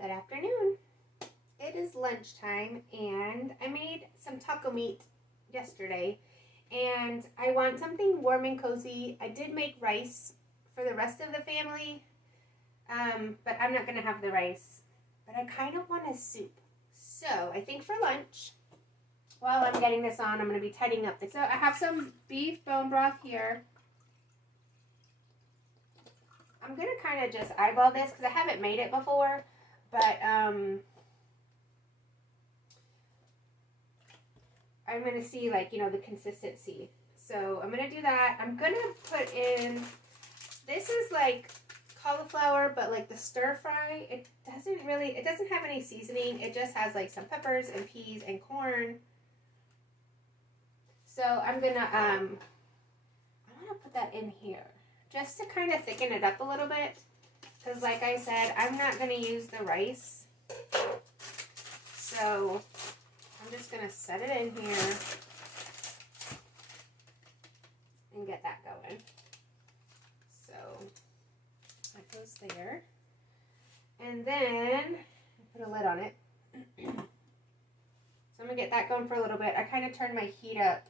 Good afternoon. It is lunchtime and I made some taco meat yesterday and I want something warm and cozy. I did make rice for the rest of the family, but I'm not going to have the rice. But I kind of want a soup. So I think for lunch, while I'm getting this on, I'm going to be tidying up. So I have some beef bone broth here. I'm going to kind of just eyeball this because I haven't made it before. But I'm going to see, like, the consistency. So I'm going to do that. I'm going to put in, this is like cauliflower, but like the stir fry. It doesn't have any seasoning. It just has like some peppers and peas and corn. So I'm going to put that in here just to kind of thicken it up a little bit. Because like I said, I'm not going to use the rice. So I'm just going to set it in here and get that going. So that goes there. And then put a lid on it. So I'm going to get that going for a little bit. I kind of turned my heat up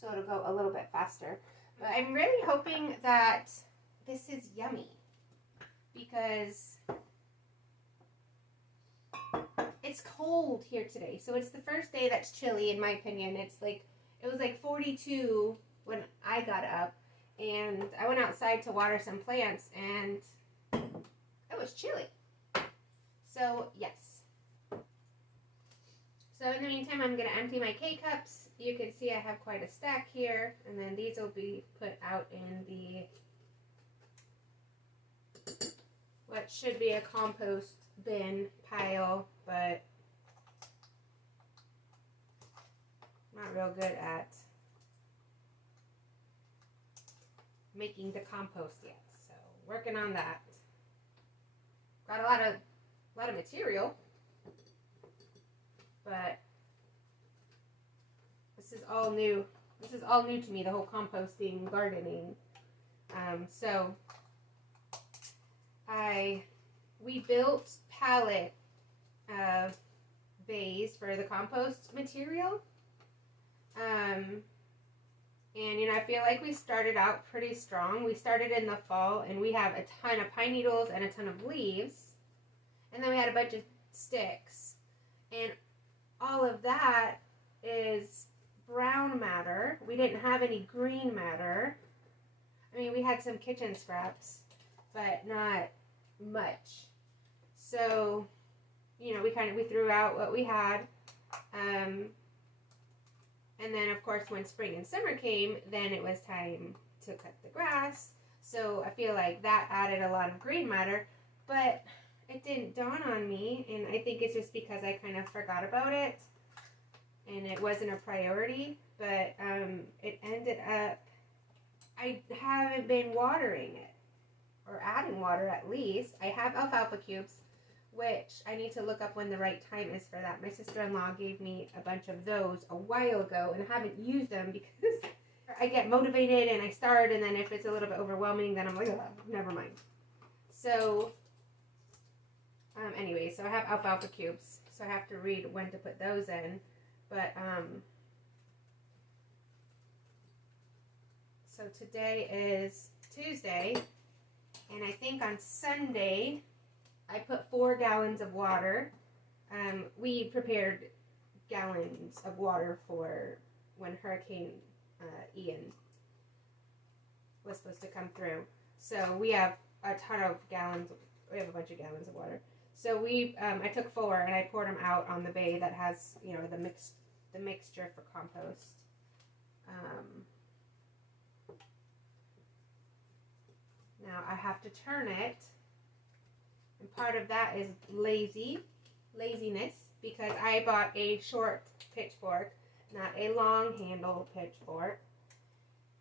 so it'll go a little bit faster. But I'm really hoping that this is yummy because it's cold here today. So it's the first day that's chilly in my opinion. It was like 42 when I got up and I went outside to water some plants and it was chilly. So yes. So in the meantime, I'm going to empty my K-cups. You can see I have quite a stack here, and then these will be put out in the what should be a compost bin pile, but I'm not real good at making the compost yet. So working on that. Got a lot of material, but this is all new. This is all new to me, the whole composting, gardening. So we built pallet bays for the compost material. And I feel like we started out pretty strong. We started in the fall and we have a ton of pine needles and a ton of leaves. And then we had a bunch of sticks. And all of that is brown matter. We didn't have any green matter. I mean, we had some kitchen scraps, but not much. So, we threw out what we had. And then, of course, when spring and summer came, then it was time to cut the grass. So I feel like that added a lot of green matter, but it didn't dawn on me, and I think it's just because I kind of forgot about it, and it wasn't a priority, but it ended up, I haven't been watering it, or adding water at least. I have alfalfa cubes, which I need to look up when the right time is for that. My sister-in-law gave me a bunch of those a while ago, and I haven't used them because I get motivated and I start, and then if it's a little bit overwhelming, then I'm like, oh, never mind. So, anyway, so I have alfalfa cubes, so I have to read when to put those in. But, so today is Tuesday, and I think on Sunday, I put 4 gallons of water. We prepared gallons of water for when Hurricane Ian was supposed to come through. So we have a ton of gallons. We have a bunch of gallons of water. So I took 4 and I poured them out on the bay that has, the mixture for compost. Now I have to turn it. And part of that is laziness, because I bought a short pitchfork, not a long handle pitchfork.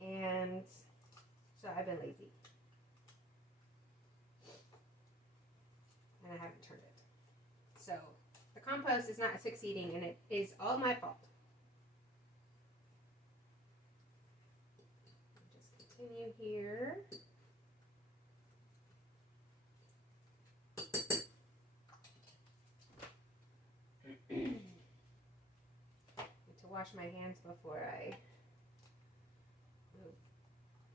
And so I've been lazy. And I haven't turned it. So the compost is not succeeding, and it is all my fault. Just continue here. wash my hands before I move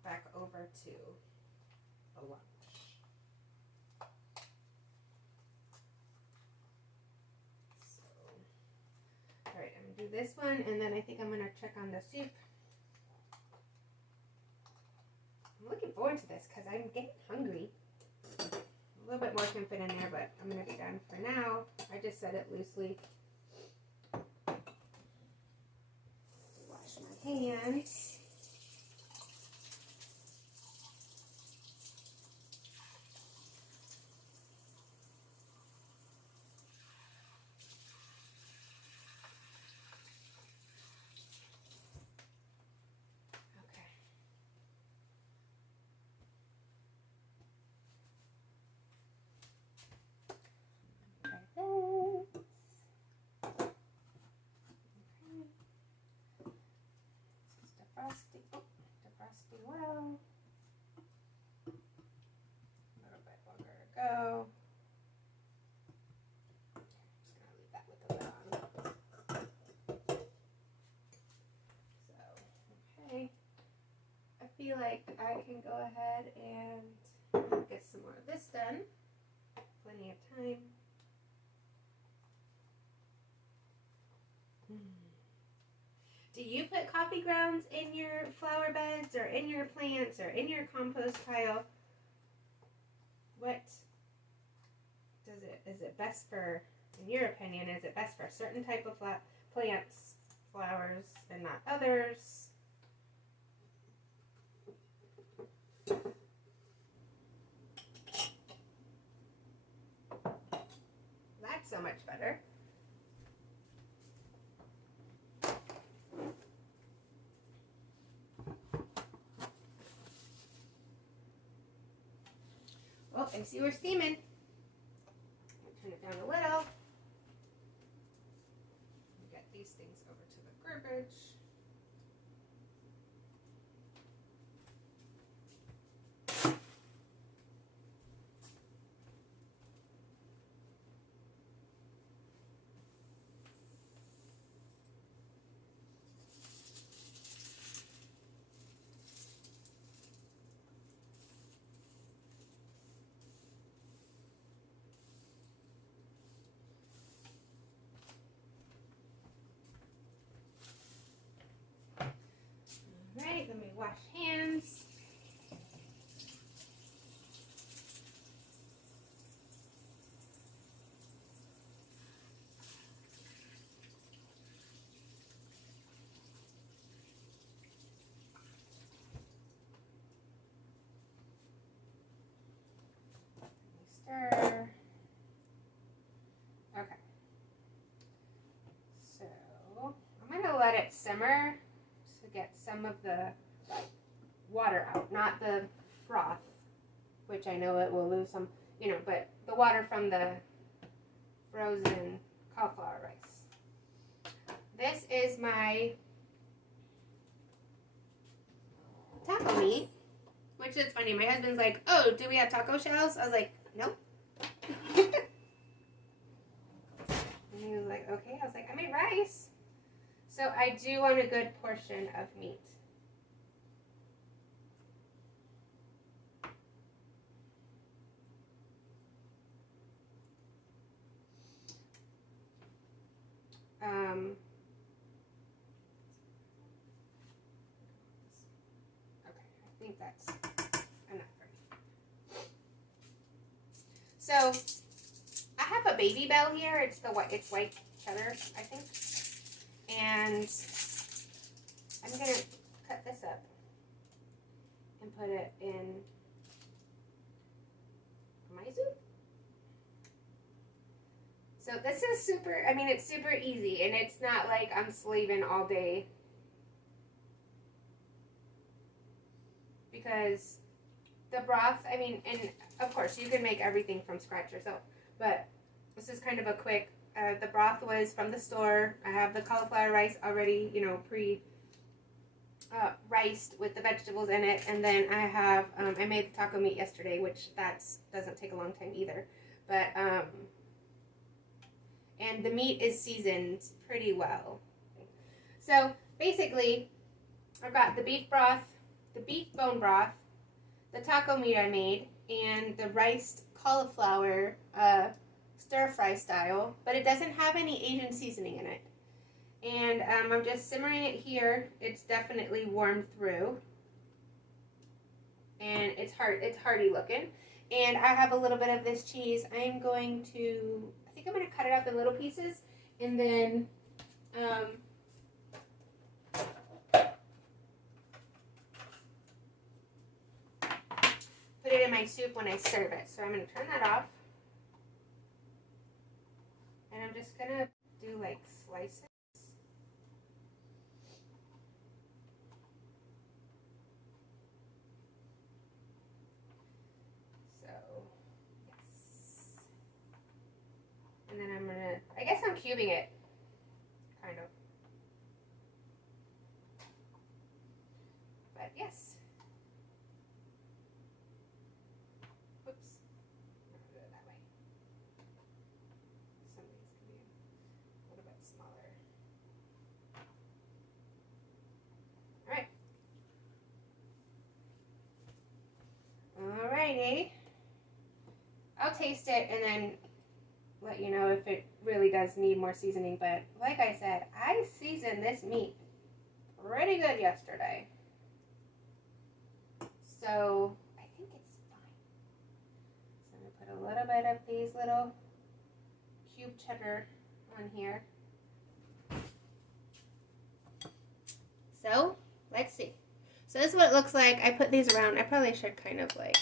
back over to the lunch. So, all right, I'm gonna do this one, and then I think I'm gonna check on the soup. I'm looking forward to this because I'm getting hungry. A little bit more can fit in there, but I'm gonna be done for now. I just set it loosely. Wash my hands. Defrosting well. A little bit longer to go. Just gonna leave that with the lid on. So, okay. I feel like I can go ahead and get some more of this done. Plenty of time. Do you put coffee grounds in your flower beds or in your plants or in your compost pile? What does is it best for, in your opinion, is it best for a certain type of plants, flowers, and not others? That's so much better. Well, I see we're steaming. Turn it down a little. Get these things over to the garbage. Alright, let me wash hands. Stir. Okay. So, I'm going to let it simmer to get some of the water out, not the froth, which I know it will lose some, but the water from the frozen cauliflower rice. This is my taco meat, which is funny. My husband's like, oh, do we have taco shells? I was like, nope. And he was like, okay. I was like, I made rice. So I do want a good portion of meat. Okay, I think that's enough for me. So I have a baby bell here. It's white cheddar, I think. And I'm gonna cut this up and put it in my soup. So this is super, it's super easy, and it's not like I'm slaving all day, because the broth, and of course you can make everything from scratch yourself, but this is kind of a quick, the broth was from the store. I have the cauliflower rice already, riced with the vegetables in it, and then I have, I made the taco meat yesterday, which doesn't take a long time either, but, and the meat is seasoned pretty well. So basically, I've got the beef broth, the beef bone broth, the taco meat I made, and the riced cauliflower stir fry style, but it doesn't have any Asian seasoning in it. And I'm just simmering it here. It's definitely warmed through, and it's hearty looking. And I have a little bit of this cheese. I think I'm going to cut it up in little pieces, and then put it in my soup when I serve it. So I'm going to turn that off. And I'm just going to do like slices. So, yes. And then I'm going to, I guess I'm cubing it, kind of. But yes. Alrighty. I'll taste it and then let you know if it really does need more seasoning. But like I said, I seasoned this meat pretty good yesterday. So I think it's fine. So I'm going to put a little bit of these little cube cheddar on here. So let's see. So this is what it looks like. I put these around. I probably should kind of like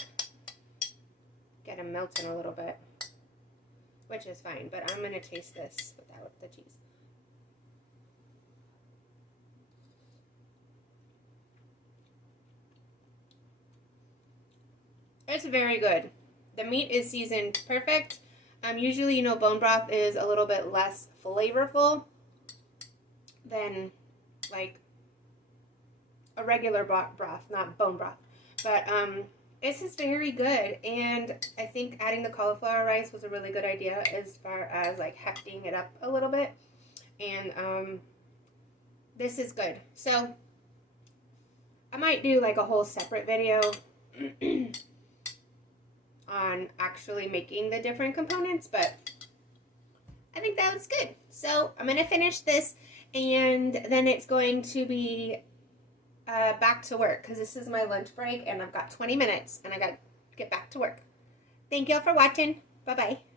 get them melting a little bit, which is fine, but I'm going to taste this without the cheese. It's very good. The meat is seasoned perfect. Usually, you know, bone broth is a little bit less flavorful than like a regular broth, not bone broth. But this is very good, and I think adding the cauliflower rice was a really good idea as far as like hefting it up a little bit. And this is good. So I might do like a whole separate video on actually making the different components, but I think that was good. So I'm going to finish this, and then it's going to be back to work, because this is my lunch break and I've got 20 minutes and I got to get back to work. Thank y'all for watching. Bye-bye.